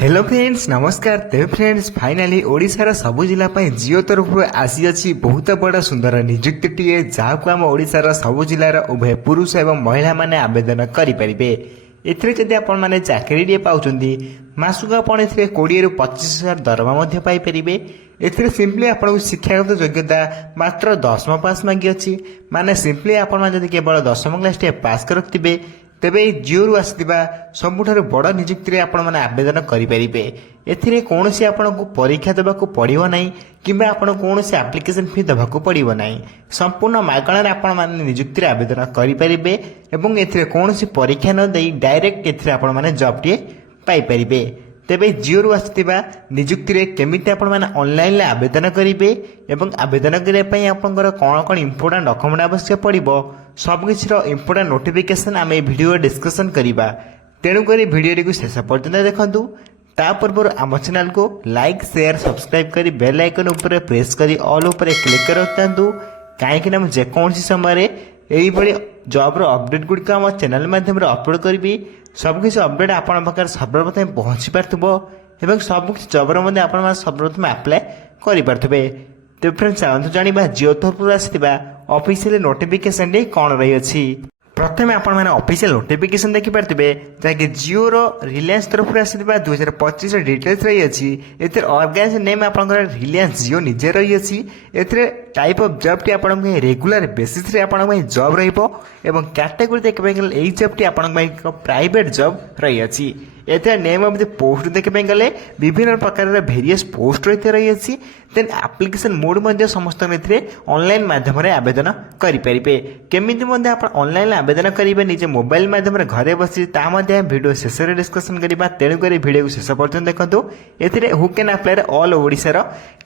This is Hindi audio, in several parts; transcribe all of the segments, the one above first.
हेलो फ्रेंड्स नमस्कार। तेज फ्रेंड्स फाइनाली ओडिशार सबु जिला जिओ तरफ आसी अच्छी बहुत बड़ सुंदर निजुक्ति टीए जहाँ आम ओडिशार सबु जिलार उभय पुरुष एवं महिला माने आवेदन करेंगे। एथिरे जदि आपण माने चाकरी पाउछंती मासुक आपण एथिरे 20 ରୁ 25,000 दरमा मध्य पाई परिबे। एथिरे सिंपली आपण शिक्षागत योग्यता मात्र 10वीं पास मांगी अछि। माने सिंपली आपण माने जदि केवल 10वीं क्लास टे पास करथिबे तेबे जिओ रु आसीथिबा सबुठारु बड़ नियुक्ति रे आपण माने आवेदन करि परिबे। एथिरे कोनोसी आपनको परीक्षा देबाकू पड़िबो नाही किबा आपण कोनोसी एप्लिकेशन फी देबाकू पड़िबो नाही। संपूर्ण मागणा रे आपण माने नियुक्ति रे आवेदन करि परिबे एवं एथिरे कोनोसी परीक्षा न देई डायरेक्ट एथिरे आपण माने जॉब टे पाई परिबे। तेबे जिओ रु आसीथिबा नियुक्ति रे केमिति आपण माने ऑनलाइन ले आवेदन करिवे एवं आवेदन करिया पई आपनकर कोन कोन इंपोर्टेंट डॉक्यूमेंट आवश्यक पड़िबो सबकिछि इंपोर्टेंट नोटिफिकेशन आम भिडियो डिस्कसन करवा। तेणुक भिडियो को शेष पर्यटन देखूँ। ता पूर्व आम चैनल को लाइक शेयर सब्सक्राइब कर बेल आइकन उपर प्रेस कर ऑल उपर क्लिक कर रखिंतु कहीं जेकोसी समय यही जॉब अपडेट गुड़िक आम चैनल माध्यम अपलोड करी सबकिछ अपडेट आपण पाखे सर्वप्रथम पहुँची पार्थ्व एवं सबकिछ जॉब आप सर्वप्रथम आप्लाय करें। तो फ्रेंड्स चलते जाना जिओ तरफ आसवा ऑफिशियल नोटिफिकेशन कौन रही अछि। प्रथम आपण मैंने ऑफिशियल नोटिफिकेशन देखिपारे जहाँकि जिओ रिलायंस तरफ आसवा 2025 डिटेल्स रही अच्छी। एथर ऑर्गेनाइजेशन नेम आपंकर रिलायंस जिओ निजे रही अच्छी। एथरे टाइप ऑफ जॉब टी आपण रेगुलर बेसिस रे आपण जॉब रहिबो एवं कैटेगरी देखबे गले एई जॉब टी आपण प्राइवेट जॉब रही अच्छी। एथर नेम ऑफ द पोस्ट देखबे गले विभिन्न प्रकार वेरियस पोस्ट रही अच्छी। देन एप्लिकेशन मोड मध्ये समस्त एथरे ऑनलाइन माध्यम रे आवेदन करि परिबे। केमिति मध्ये आपण ऑनलाइन आवेदन करिबे निजे मोबाइल माध्यम रे घरे बसी ता मध्ये वीडियो शेष रे डिस्कशन करिबा। तेणु करी वीडियो को शेष पर्यंत देखंतु। एथिरे हु कैन अप्लाई रे ऑल ओडिसा रो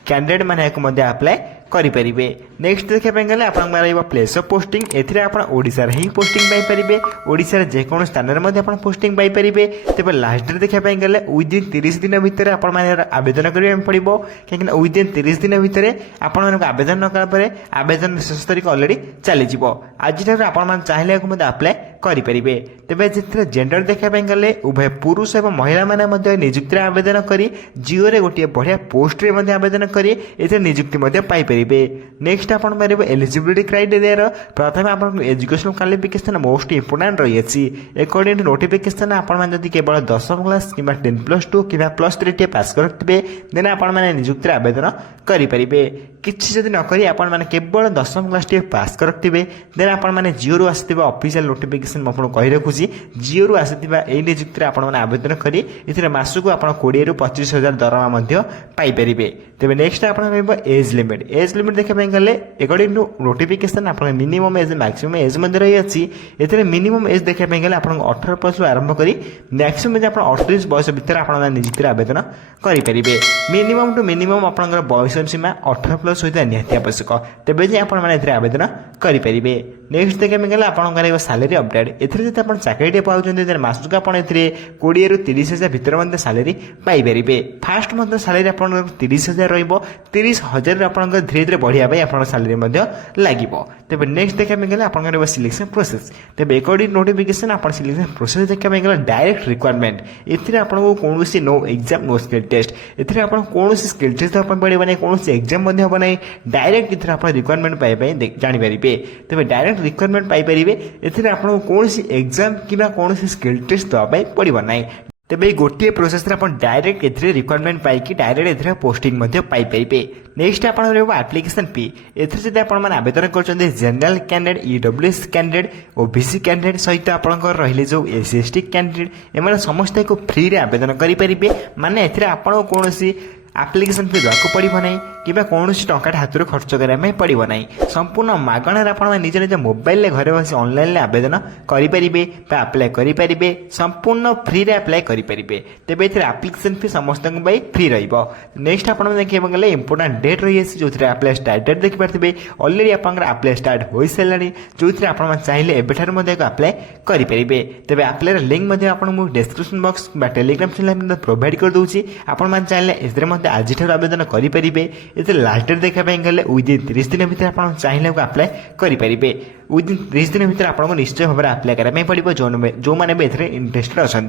कैंडिडेट माने एको मध्ये अप्लाई करि परिबे। नेक्स्ट देखा गले आपण मारैबा प्लेस ऑफ पोस्टिंग एथिरे आपण ओडिसा रे ही पोस्टिंग पाई परिबे। ओडिसा रे जे कोन स्थान रे मध्ये आपण पोस्टिंग पाई परिबे। तेबे लास्ट डे देखा गले विदिन 30 दिन भितर आपण माने आवेदन करिया पड़िबो काहेकि विदिन 30 दिन भितर आपण माने आवेदन न करा परे आवेदन शेष तारीख ऑलरेडी चली जिवो। आज ठार आपण माने चाहिले एको मध्ये अप्लाई करि परिबे। तेबे जेथरे जेंडर देखा गले उभय पुरुष एवं महिला माने मध्ये नियुक्ति आवेदन करी जिओ रे गोटे बढ़िया पोस्ट रे मध्ये आवेदन करी एथे नियुक्ति मध्ये पाई परिबे। नेक्स्ट आपण मारिबो एलिजिबिलिटी क्राइटेरिया रो प्रथम आपण एजुकेशनल क्वालिफिकेशन मोस्ट इंपोर्टेंट रही अछि। अकॉर्डिंग टू नोटिफिकेशन आपण माने जदि केवल 10वीं क्लास किबा 10+2 किबा +3 टे पास करथिबे देन आपण माने नियुक्ति आवेदन करि परिबे। किछि जदि न करी आपण माने केवल 10वीं क्लास टे पास करथिबे देन आपण माने जिओ रु आसीथिबा ऑफिशियल नोटिफिकेशन म आपण कहि रखुची जिओ रु आसीथिबा एई नियुक्ति आपण माने आवेदन करी इथिरे मासुक आपण 20 ରୁ 25,000 दरमा मध्ये पाई परिबे। तेबे नेक्स्ट आपण कहबो एज लिमिट देखा गले अकॉर्डिंग टू नोटिफिकेशन आप मिनिमम एज मैक्सिमम एज मध्य रही अच्छी। एथिरे मिनिमम एज देखा गले आप 18+ आरंभ करी मैक्सिमम एज आप 38 बयस भितर आप नियुक्ति आवेदन करेंगे। मिनिमम टू मिनिमम आप बयस सीमा 18+ होता निहाती आवश्यक तेज जे आप आवेदन करेंगे। नेक्स्ट देखा गले आप सालेरी अपडेट एथिरे जब आप चाकरी पाँच मासक आप 20 ରୁ 30,000 भितर salary Piper. Fast month salary आप 30,000 30,000 आप धीरे धीरे बढ़िया आप सालेरी लगे। तेज नेक्स्ट देखा गले आप सिलेक्शन प्रोसेस तेज अकॉर्डिंग नोटिफिकेशन आप सिलेक्शन प्रोसेस देखा गले डायरेक्ट रिक्वायरमेंट एथिरे आपको कौन no exam no skill test एथिरे आप कौन स्किल टेस्ट पड़े ना कौन एग्जाम हम ना डायरेक्ट इधर आप रिक्वायरमेंट पाइबे जानीपारे। तेज डायरेक्ट रिक्वायरमेंट पाइपर एथिरे आपको कौन एग्जाम कि कौन स्किल टेस्ट देवाई पड़ो ना। तेबे गोटे प्रोसेस आप डायरेक्ट एथिरे रिक्वायरमेंट पाइकी डायरेक्ट एथिरे पोस्टिंग पाइपर। नेक्स्ट आप एप्लिकेशन फी एथिरे जब आप आवेदन कर general candidate EWS candidate OBC candidate सहित आप रही जो एससी एसटी कैंडिडेट एम समस्त को फ्री रे आवेदन करेंगे। माने एथिरे आपन कौन एप्लिकेशन फी देवाक पड़ो ना कि कौन टंका हाथ में खर्च करने पड़ो ना। संपूर्ण मागणार आप निज निज मोबाइल घरे बस ऑनलाइन आवेदन करेंगे अप्लाई करेंगे संपूर्ण फ्री रे अप्लाई करेंगे। तेज ये एप्लिकेशन फी समस्त फ्री नेक्स्ट आप देखिए गले इंपोर्टेंट डेट रही है जो अप्लाई स्टार्ट डेट देखिपारे ऑलरेडी आप अप्लाई स्टार्ट हो सारे जो आप चाहिए एवं अप्लाई करेंगे। तेज अप्लाई लिंक आपको description box Telegram channel provide कर दूसरी आप चाहिए आज आवेदन करेंगे। ये लास्ट डेट देखा गले विदिन 30 दिन भितर आप चाहिए अप्लाई करेंगे। विदिन 30 दिन भितर आपको निश्चय भाव में अप्लाई करने पड़ो जो मैंने इंटरेस्टेड अच्छा।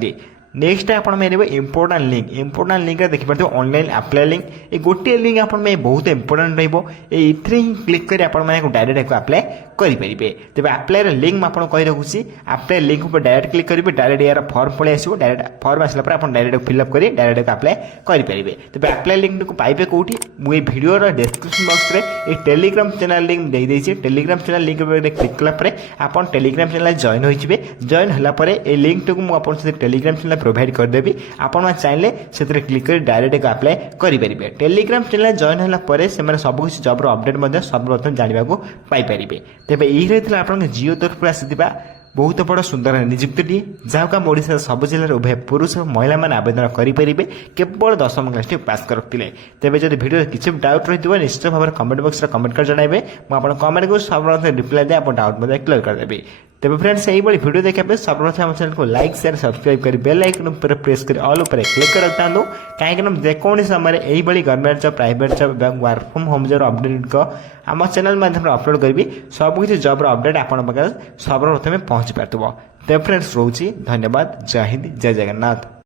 नेक्स्ट आप मेरे इंपोर्टां लिंक देखिए ऑनलाइन अप्लाई लिंक ये गोटे लिंक आप बहुत इंपोर्टां रही क्लिक कर डायरेक्ट अप्लाई करेंगे। तेज अप्लाई लिंक मुझे कही रखुच्छी अप्लाई लिंक पर डायरेक्ट क्लिक करेंगे डायरेक्ट यार फॉर्म पलि आसो डायरेक्ट फॉर्म आसला डायरेक्ट फिलअप कर डायरेक्ट अप्लाई करेंगे। तेज अप्लाई लिंक को पाइबे कौटी मुझे वीडियो डिस्क्रिप्शन बॉक्स में टेलीग्राम चैनल लिंक दे देइछि टेलीग्राम चैनल लिंक क्लिक कला आप टेलीग्राम चैनल जॉइन होइजिबे जॉइन होला परे ए लिंक को मुझे टेलीग्राम चैनल प्रोवाइड करदेवी आपण चाहिए से क्लिक कर डायरेक्ट अप्लाई करेंगे। टेलीग्राम चैनल जॉइन होला से सब किसी जॉब्र अपडेट सर्वप्रथम जानवा पाइपर। तेज यही आप जियो तरफ आसीथिबा बहुत बड़ सुंदर नियुक्ति जहाँ को ओडिशा सब जिले उभय पुरुष और महिला मैंने आवेदन करेंगे केवल 10वीं क्लास पास करते। तेज जब वीडियो किसी डाउट रही निश्चित भाव में कमेंट बॉक्स में कमेंट कर जनइबे मुझे कमेंट को सर्वप्रथम रिप्लाई दे आप डाउट क्लियर करदेवी। तेज फ्रेंड्स यही वीडियो देखा सर्वप्रथम आम चैनल को लाइक शेयर सब्सक्राइब कर बेल आइकन पर प्रेस कर ऑल पर क्लिक कर रखता कहीं जेकोसी समय यही गवर्नमेंट जॉब प्राइवेट जॉब और work from home job update आम चैनल माध्यम अपलोड करी सबकि जॉब्र अपडेट आप सर्वप्रथम पहुँची पार्थ। तेज फ्रेंड्स रोची धन्यवाद। जय हिंद जय जगन्नाथ।